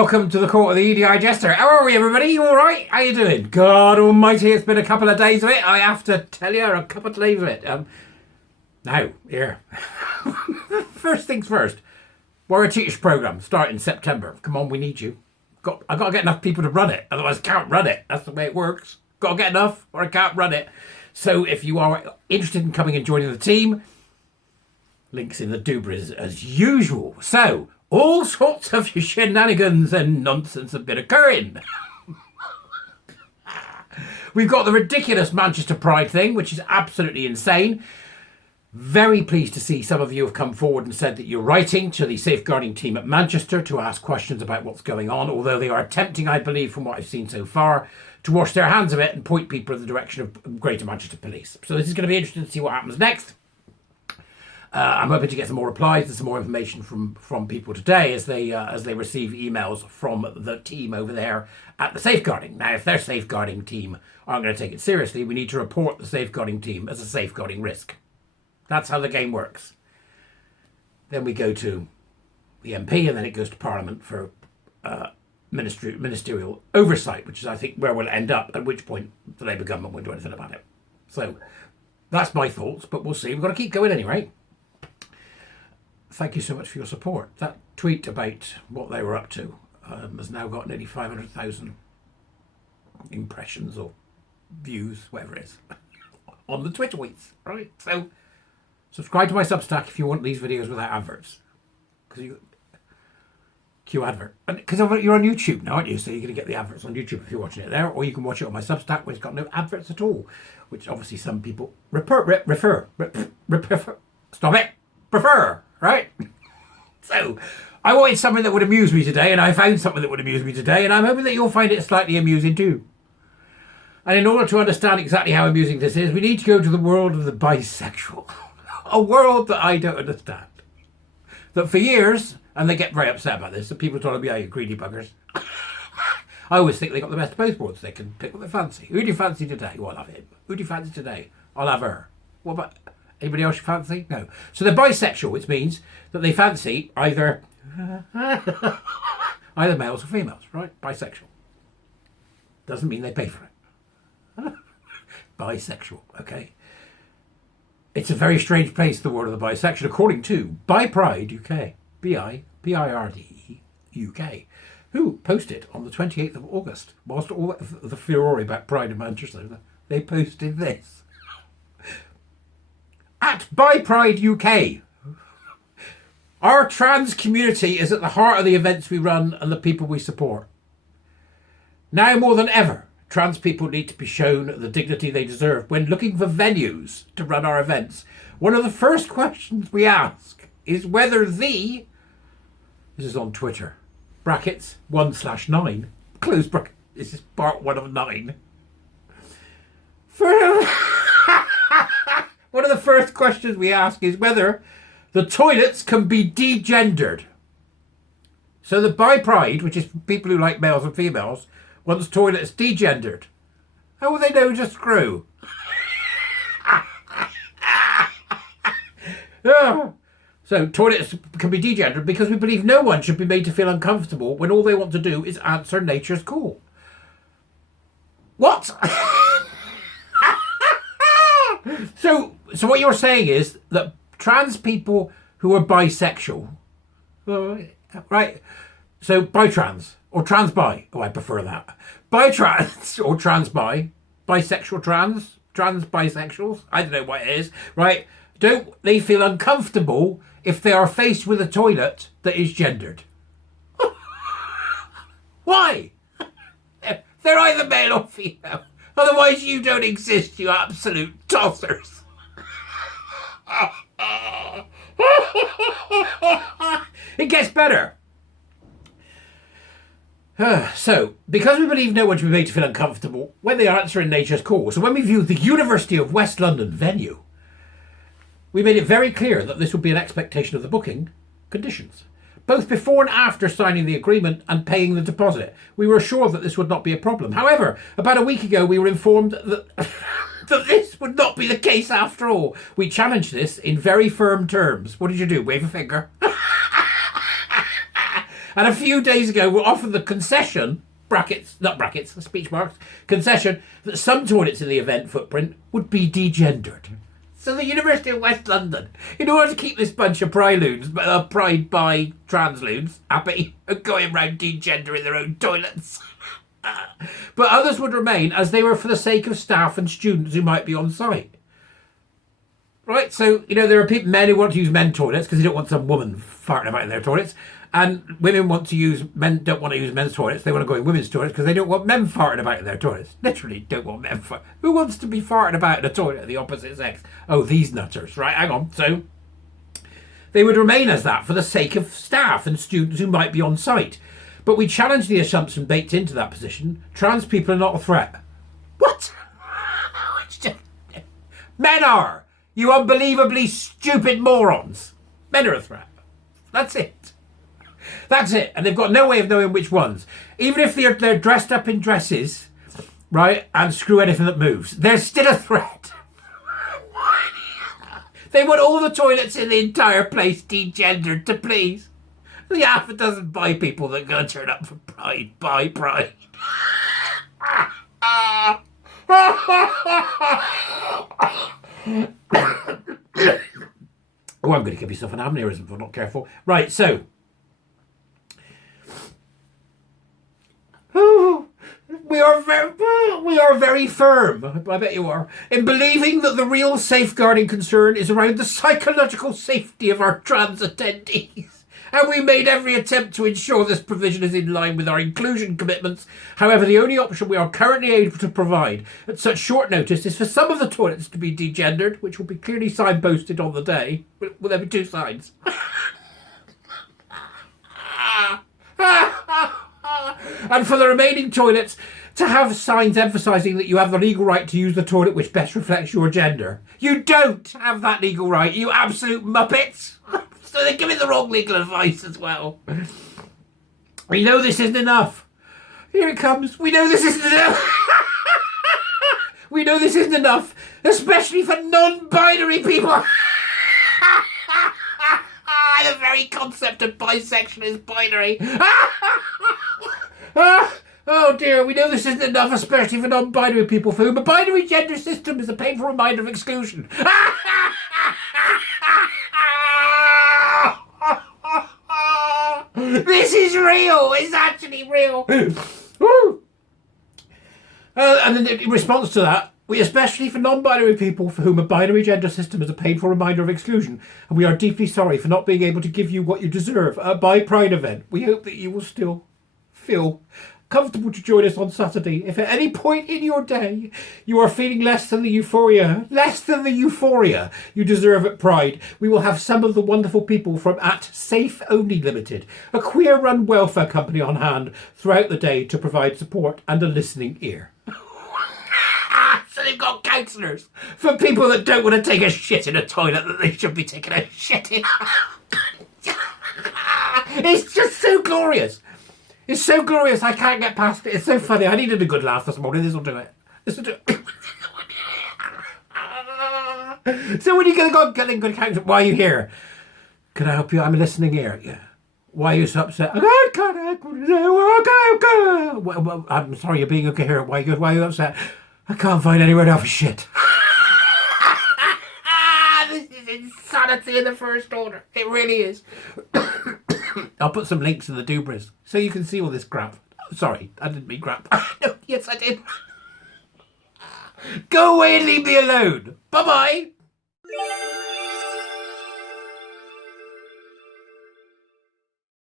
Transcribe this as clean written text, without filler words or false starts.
Welcome to the court of the Edijester. How are we, everybody? You all right? How you doing? God almighty, it's been a couple of days of it. I have to tell you, a couple of days of it. Now, here. First things first. We're a teachers programme starting September. Come on, we need you. I got to get enough people to run it. Otherwise, I can't run it. That's the way it works. Got to get enough or I can't run it. So if you are interested in coming and joining the team, links in the doobras as usual. So, all sorts of shenanigans and nonsense have been occurring. We've got the ridiculous Manchester Pride thing, which is absolutely insane. Very pleased to see some of you have come forward and said that you're writing to the safeguarding team at Manchester to ask questions about what's going on, although they are attempting, I believe, from what I've seen so far, to wash their hands of it and point people in the direction of Greater Manchester Police. So this is going to be interesting to see what happens next. I'm hoping to get some more replies and some more information from people today as they receive emails from the team over there at the safeguarding. Now, if their safeguarding team aren't going to take it seriously, we need to report the safeguarding team as a safeguarding risk. That's how the game works. Then we go to the MP and then it goes to Parliament for ministerial oversight, which is, I think, where we'll end up, at which point the Labour government won't do anything about it. So that's my thoughts, but we'll see. We've got to keep going anyway. Thank you so much for your support. That tweet about what they were up to has now got nearly 500,000 impressions or views, whatever it is, on the Twitter tweets, right? So subscribe to my Substack if you want these videos without adverts. Cue advert. Because you're on YouTube now, aren't you? So you're going to get the adverts on YouTube if you're watching it there, or you can watch it on my Substack where it's got no adverts at all, which obviously some people prefer. Stop it. Prefer. Right? So, I wanted something that would amuse me today, and I found something that would amuse me today, and I'm hoping that you'll find it slightly amusing too. And in order to understand exactly how amusing this is, we need to go to the world of the bisexual. A world that I don't understand. That for years, and they get very upset about this, that people are telling me, oh, you greedy buggers. I always think they got the best of both worlds. They can pick what they fancy. Who do you fancy today? Well, I'll have him. Who do you fancy today? I'll have her. What about... Anybody else you fancy? No. So they're bisexual, which means that they fancy either males or females, right? Bisexual. Doesn't mean they pay for it. Bisexual, okay? It's a very strange place, the world of the bisexual, according to Pride UK, BIPIRD UK, who posted on the 28th of August, whilst all the furore about Pride in Manchester, they posted this. At Pride UK, our trans community is at the heart of the events we run and the people we support. Now more than ever, trans people need to be shown the dignity they deserve when looking for venues to run our events. One of the first questions we ask is whether this is on Twitter, brackets 1/9, close bracket, this is part 1 of 9. One of the first questions we ask is whether the toilets can be degendered. So the Pride, which is people who like males and females, wants toilets degendered. How will they know to screw? So toilets can be degendered because we believe no one should be made to feel uncomfortable when all they want to do is answer nature's call. What? So what you're saying is that trans people who are bisexual, right? So bi-trans or trans-bi. Oh, I prefer that. Bi-trans or trans-bi, bisexual trans bisexuals. I don't know what it is, right? Don't they feel uncomfortable if they are faced with a toilet that is gendered? Why? They're either male or female. Otherwise you don't exist, you absolute tossers. It gets better. So, because we believe no one should be made to feel uncomfortable when they answer in nature's call, so when we viewed the University of West London venue, we made it very clear that this would be an expectation of the booking conditions. Both before and after signing the agreement and paying the deposit, we were assured that this would not be a problem. However, about a week ago, we were informed that that this would not be the case after all. We challenged this in very firm terms. What did you do? Wave a finger? And a few days ago, we're offered the concession, not brackets, speech marks, concession, that some toilets in the event footprint would be degendered. So the University of West London, in order to keep this bunch of pride by trans loons happy, are going round degendering their own toilets. But others would remain as they were for the sake of staff and students who might be on site. Right, so, there are men who want to use men's toilets because they don't want some woman farting about in their toilets. And men don't want to use men's toilets. They want to go in women's toilets because they don't want men farting about in their toilets. Literally don't want men farting. Who wants to be farting about in a toilet of the opposite sex? Oh, these nutters. Right, hang on. So, they would remain as that for the sake of staff and students who might be on site. But we challenge the assumption baked into that position. Trans people are not a threat. What? No, it's just... Men are! You unbelievably stupid morons. Men are a threat. That's it. That's it. And they've got no way of knowing which ones. Even if they're dressed up in dresses, right, and screw anything that moves, they're still a threat. They want all the toilets in the entire place degendered to please the half a dozen bi people that are going to turn up for Pride. Bi Pride. Oh, I'm going to give myself an aneurysm if I'm not careful. Right, so. We are very firm, I bet you are, in believing that the real safeguarding concern is around the psychological safety of our trans attendees. And we made every attempt to ensure this provision is in line with our inclusion commitments. However, the only option we are currently able to provide at such short notice is for some of the toilets to be degendered, which will be clearly signposted on the day. Will there be 2 signs? And for the remaining toilets to have signs emphasising that you have the legal right to use the toilet which best reflects your gender. You don't have that legal right, you absolute muppets! So they're giving the wrong legal advice as well. We know this isn't enough. Here it comes. We know this isn't enough. We know this isn't enough, especially for non-binary people. The very concept of bisexual is binary. Oh dear, we know this isn't enough, especially for non-binary people for whom a binary gender system is a painful reminder of exclusion. This is real. It's actually real. And then in response to that, we especially for non-binary people for whom a binary gender system is a painful reminder of exclusion, and we are deeply sorry for not being able to give you what you deserve at a Bi Pride event. We hope that you will still feel comfortable to join us on Saturday. If at any point in your day you are feeling less than the euphoria you deserve at Pride, we will have some of the wonderful people from Safe Only Limited, a queer-run welfare company, on hand throughout the day to provide support and a listening ear. So they've got counsellors for people that don't want to take a shit in a toilet that they should be taking a shit in. It's just so glorious. It's so glorious, I can't get past it. It's so funny. I needed a good laugh this morning. This will do it. So when you going to go getting good counsel, why are you here? Can I help you? I'm a listening ear. Yeah. Why are you so upset? Well, I'm sorry, you're being incoherent. Why are you upset? I can't find anywhere to have a shit. This is insanity in the first order. It really is. I'll put some links in the doobras so you can see all this crap. Sorry, I didn't mean crap. No, yes, I did. Go away and leave me alone. Bye-bye.